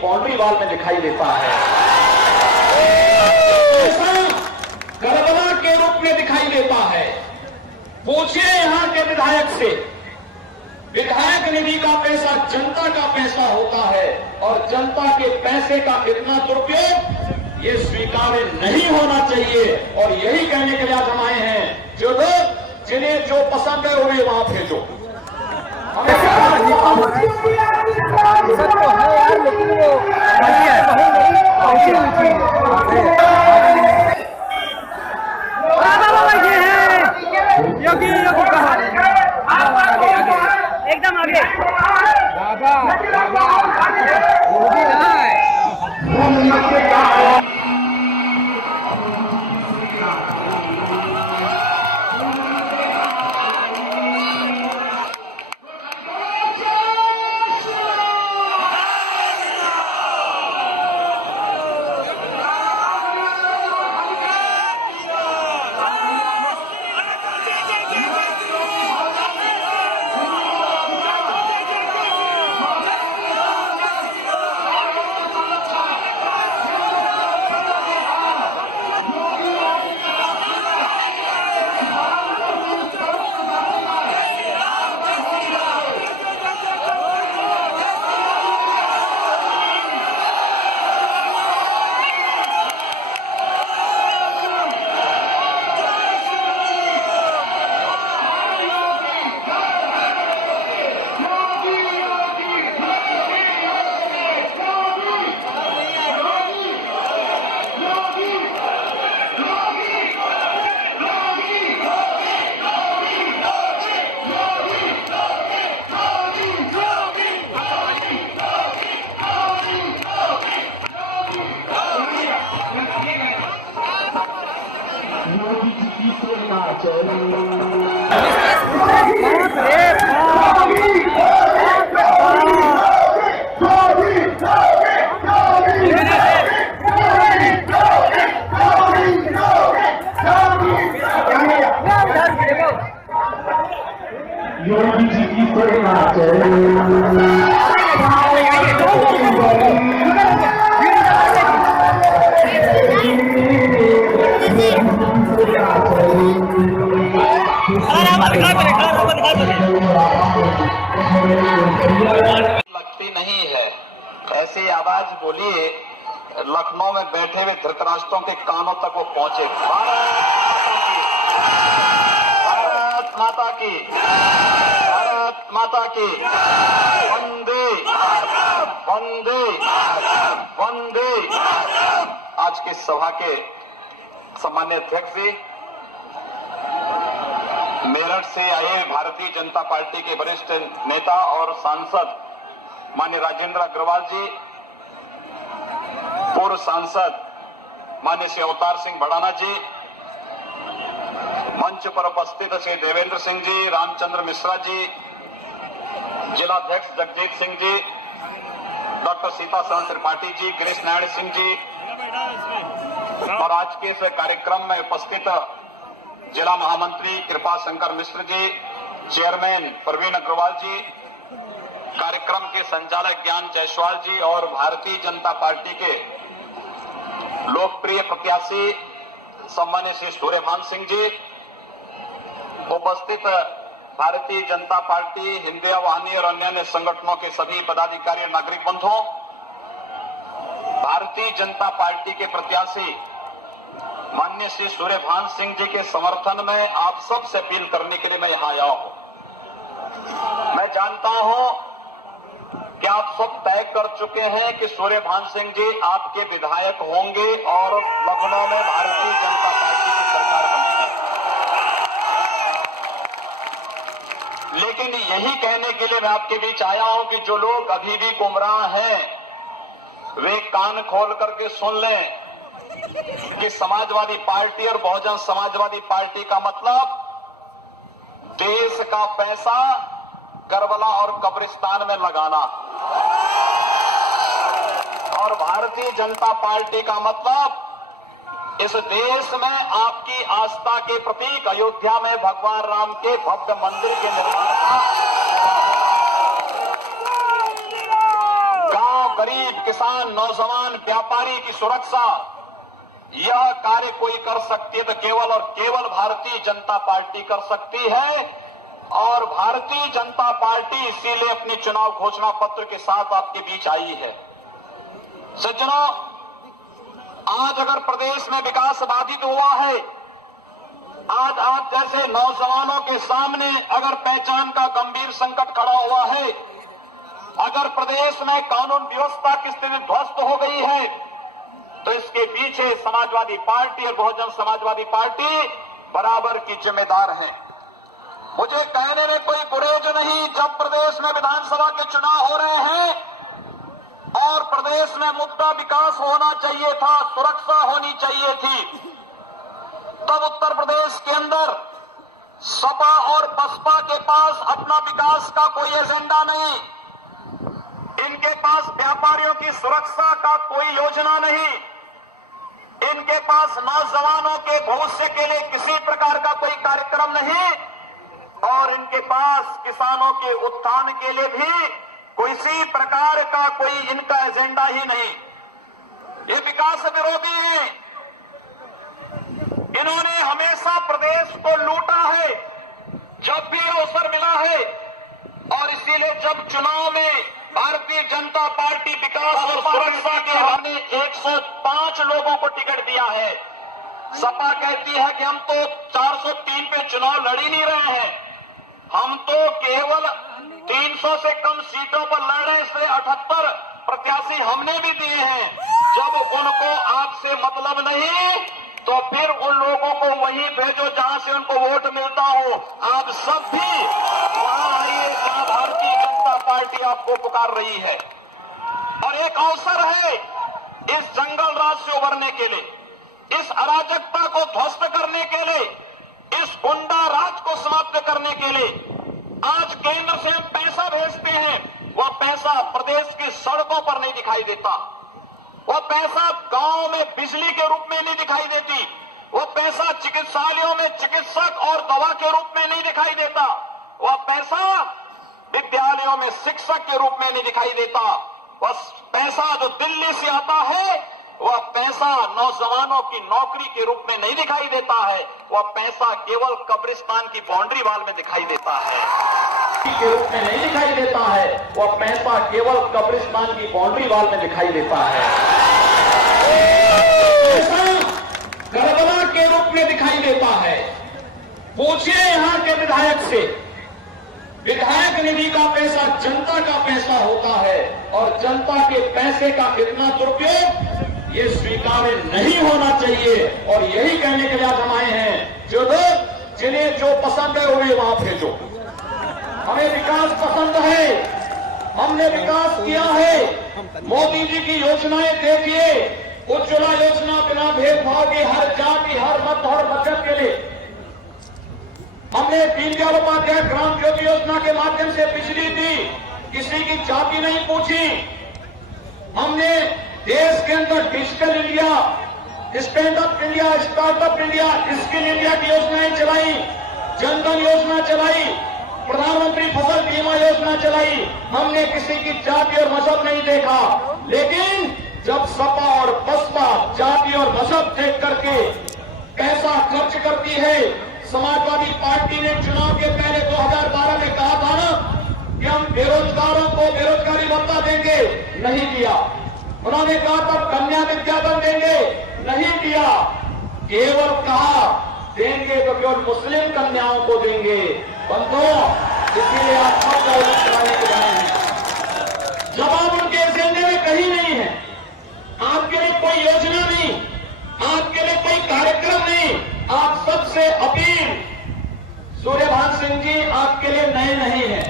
Boundary wall में दिखाई देता है, ऐसा करबला के रूप में दिखाई देता है। पूछिए यहां के विधायक से, विधायक निधि का पैसा जनता का पैसा होता है और जनता के पैसे का इतना दुरुपयोग ये स्वीकार्य नहीं होना चाहिए। और यही कहने के लिए आज हम आए हैं, जो लोग जिन्हें जो पसंद है उन्हें वहां भेजो। योगी योगी कहा एकदम आगे बाबा योगी योगी जी की सेना चले। लगती नहीं है, ऐसी आवाज बोलिए लखनऊ में बैठे हुए धृतराष्ट्रों के कानों तक वो पहुंचे। भारत माता की, भारत माता की, वंदे वंदे वंदे। आज की सभा के सम्मान्य अध्यक्ष जी, मेरठ से आए भारतीय जनता पार्टी के वरिष्ठ नेता और सांसद माननीय राजेंद्र अग्रवाल जी, पूर्व सांसद माननीय श्री अवतार सिंह भड़ाना जी, मंच पर उपस्थित श्री देवेंद्र सिंह जी, रामचंद्र मिश्रा जी, जिलाध्यक्ष जगजीत सिंह जी, डॉक्टर सीतासरण त्रिपाठी जी, गिरीश नारायण सिंह जी, और आज के इस कार्यक्रम में उपस्थित जिला महामंत्री कृपा शंकर मिश्र जी, चेयरमैन प्रवीण अग्रवाल जी, कार्यक्रम के संचालक ज्ञान जायसवाल जी और भारतीय जनता पार्टी के लोकप्रिय प्रत्याशी सम्मानित श्री सूर्यभान सिंह जी, उपस्थित भारतीय जनता पार्टी, हिंदिया वाहिनी और अन्य संगठनों के सभी पदाधिकारी और नागरिक बंधुओं, भारतीय जनता पार्टी के प्रत्याशी माननीय श्री सूर्यभान सिंह जी के समर्थन में आप सब से अपील करने के लिए मैं यहां आया हूं। मैं जानता हूं कि आप सब तय कर चुके हैं कि सूर्यभान सिंह जी आपके विधायक होंगे और लखनऊ में भारतीय जनता पार्टी की सरकार बनेगी। लेकिन यही कहने के लिए मैं आपके बीच आया हूं कि जो लोग अभी भी गुमराह हैं वे कान खोल करके सुन लें कि समाजवादी पार्टी और बहुजन समाजवादी पार्टी का मतलब देश का पैसा करबला और कब्रिस्तान में लगाना, और भारतीय भारतीय जनता पार्टी का मतलब इस देश में आपकी आस्था के प्रतीक अयोध्या में भगवान राम के भव्य मंदिर के निर्माण का, गांव, गरीब, किसान, नौजवान, व्यापारी की सुरक्षा, यह कार्य कोई कर सकती है तो केवल और केवल भारतीय जनता पार्टी कर सकती है। और भारतीय जनता पार्टी इसीलिए अपने चुनाव घोषणा पत्र के साथ आपके बीच आई है। सज्जनों, आज अगर प्रदेश में विकास बाधित हुआ है, आज आप जैसे नौजवानों के सामने अगर पहचान का गंभीर संकट खड़ा हुआ है, अगर प्रदेश में कानून व्यवस्था की स्थिति ध्वस्त हो गई है, तो इसके पीछे समाजवादी पार्टी और बहुजन समाजवादी पार्टी बराबर की जिम्मेदार है। मुझे कहने में कोई गुरेज नहीं, जब प्रदेश में विधानसभा के चुनाव हो रहे हैं और प्रदेश में मुद्दा विकास होना चाहिए था, सुरक्षा होनी चाहिए थी, तब उत्तर प्रदेश के अंदर सपा और बसपा के पास अपना विकास का कोई एजेंडा नहीं, इनके पास व्यापारियों की सुरक्षा का कोई योजना नहीं, इनके पास नौजवानों के भविष्य के लिए किसी प्रकार का कोई कार्यक्रम नहीं, और इनके पास किसानों के उत्थान के लिए भी किसी प्रकार का कोई इनका एजेंडा ही नहीं। ये विकास विरोधी हैं। इन्होंने हमेशा प्रदेश को लूटा है जब भी अवसर मिला है, और इसीलिए जब चुनाव में भारतीय जनता पार्टी विकास और सुरक्षा के हमने 105 लोगों को टिकट दिया है। सपा कहती है कि हम तो 403 पे चुनाव लड़ ही नहीं रहे हैं, हम तो केवल 300 से कम सीटों पर लड़ रहे हैं, इसलिए 78 प्रत्याशी हमने भी दिए हैं। जब उनको आपसे मतलब नहीं तो फिर उन लोगों को वहीं भेजो जहां से उनको वोट मिलता हो। आप सब भी वहां आइए जहां भारतीय जनता पार्टी आपको पुकार रही है। और एक अवसर है इस जंगल राज से उबरने के लिए, इस अराजकता को ध्वस्त करने के लिए, इस गुंडा राज को समाप्त करने के लिए। आज केंद्र से हम पैसा भेजते हैं, वह पैसा प्रदेश की सड़कों पर नहीं दिखाई देता, वह पैसा गांव में बिजली के रूप में नहीं दिखाई देती, वह पैसा चिकित्सालयों में चिकित्सक और दवा के रूप में नहीं दिखाई देता, वह पैसा विद्यालयों में शिक्षक के रूप में नहीं दिखाई देता, वह पैसा जो दिल्ली से आता है वह पैसा नौजवानों की नौकरी के रूप में नहीं दिखाई देता है, वह पैसा केवल कब्रिस्तान की बाउंड्री वॉल में दिखाई देता है, के रूप में नहीं दिखाई देता है, वह पैसा केवल कब्रिस्तान की बाउंड्री वॉल में दिखाई देता है। पैसा करबला के रूप में दिखाई देता है। पूछिए यहां के विधायक से, विधायक निधि का पैसा जनता का पैसा होता है, और जनता के पैसे का इतना दुरुपयोग ये स्वीकार्य नहीं होना चाहिए। और यही कहने के लिए आज हम आए हैं, जो लोग जिन्हें जो पसंद है उन्हें वहां भेजो। हमें विकास पसंद है, हमने विकास किया है। मोदी जी की योजनाएं देखिए, उज्ज्वला योजना बिना भेदभाव की हर जाति, हर मत और मजहब के लिए। हमने दीनदयाल उपाध्याय ग्राम ज्योति योजना के माध्यम से बिजली दी, किसी की जाति नहीं पूछी। हमने देश के अंदर digital India, stand up India, startup India, skill India की योजनाएं चलाई, जनधन योजना चलाई, प्रधानमंत्री फसल बीमा योजना चलाई। हमने किसी की जाति और मजहब नहीं देखा। लेकिन जब सपा और बसपा जाति और मजहब देख करके पैसा खर्च करती है, समाजवादी पार्टी ने चुनाव के पहले 2012 में कहा था ना कि हम बेरोजगारों को बेरोजगारी भत्ता देंगे, नहीं दिया। उन्होंने कहा था कन्या विद्याधन देंगे, नहीं दिया। केवल कहा देंगे तो केवल मुस्लिम कन्याओं को देंगे। बंधुओं, इसीलिए आप सबका उल्लेख कराने के आए हैं। जवाब उनके एजेंडे में कहीं नहीं है। आपके लिए कोई योजना नहीं, आपके लिए कोई कार्यक्रम नहीं। आप सबसे अपील, सूर्यभान सिंह जी आपके लिए नए नहीं हैं,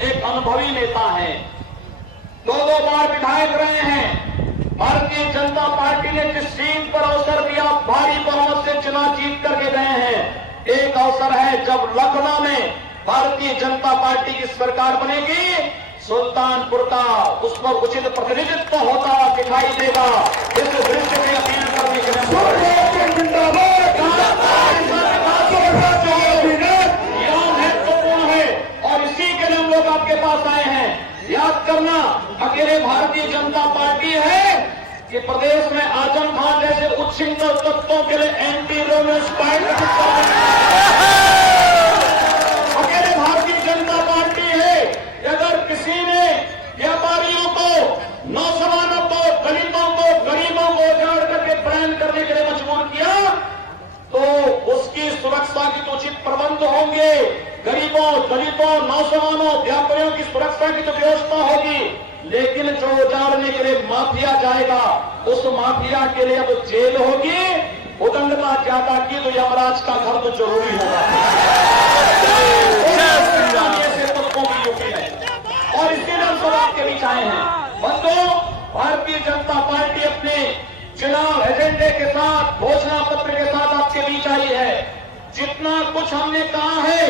एक अनुभवी नेता हैं, 2 बार विधायक रहे हैं। भारतीय जनता पार्टी ने जिस सीट पर अवसर दिया, भारी बहुमत से चुनाव जीत करके गए हैं। एक अवसर है जब लखनऊ में भारतीय जनता पार्टी की सरकार बनेगी, सुल्तानपुर का उस पर उचित प्रतिनिधित्व होता दिखाई देगा। इस दृश्य में अपील करने के लिए महत्वपूर्ण है और इसी के लिए हम लोग आपके पास आए हैं। याद करना, अकेले भारतीय जनता पार्टी है कि प्रदेश में आजम खान जैसे उच्छृंखल तत्वों के लिए एंटी रोमेंस पार्टी अकेले भारतीय जनता पार्टी है। अगर किसी ने व्यापारियों को, नौजवानों को, दलितों को, गरीबों को उजाड़ करके पलायन करने के लिए मजबूर किया तो उसकी सुरक्षा की तो उचित प्रबंध होंगे। गरीबों, दलितों, नौजवानों, व्यापारियों की सुरक्षा की तो व्यवस्था होगी, लेकिन जो उजाड़ने के लिए माफिया जाएगा उस माफिया के लिए अब जेल होगी। उदंडता ज्यादा की तो यमराज का घर तो जरूरी होगा। और इसके लिए हम सब आपके बीच आए हैं। बंधुओं, भारतीय जनता पार्टी अपने चुनाव एजेंडे के साथ, घोषणा पत्र के साथ आपके बीच आई है। जितना कुछ हमने कहा है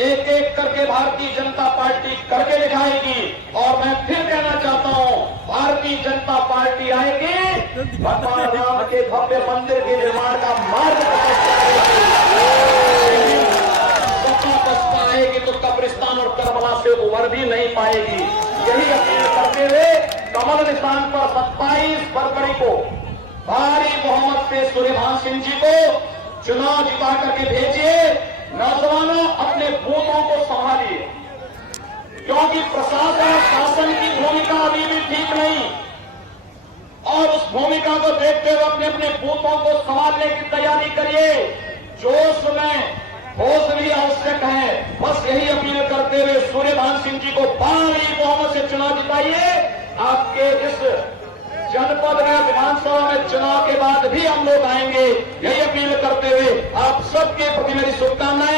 एक एक करके भारतीय जनता पार्टी करके दिखाएगी। और मैं फिर कहना चाहता हूं, भारतीय जनता पार्टी आएगी, भगवान राम के भव्य मंदिर के निर्माण का मार्ग आएगी तो कब्रिस्तान और करबला से उभर भी नहीं पाएगी। यही अपील करते हुए कमल निशान पर 27 फरवरी को भारी बहुमत से सूर्यभान सिंह जी को चुनाव जिता करके भेजिए। नौजवानों, अपने बूथों को संभालिए, क्योंकि प्रशासन और शासन की भूमिका अभी भी ठीक नहीं, और उस भूमिका को देखते हुए अपने अपने बूथों को संभालने की तैयारी करिए। जोश में होश भी आवश्यक है। बस यही अपील करते हुए सूर्यभान सिंह जी को भारी बहुमत से चुनाव जिताइए। आपके इस जनपद में विधानसभा में चुनाव के बाद भी हम लोग आएंगे। यही अपील करते हुए आप सबके प्रति मेरी शुभकामनाएं।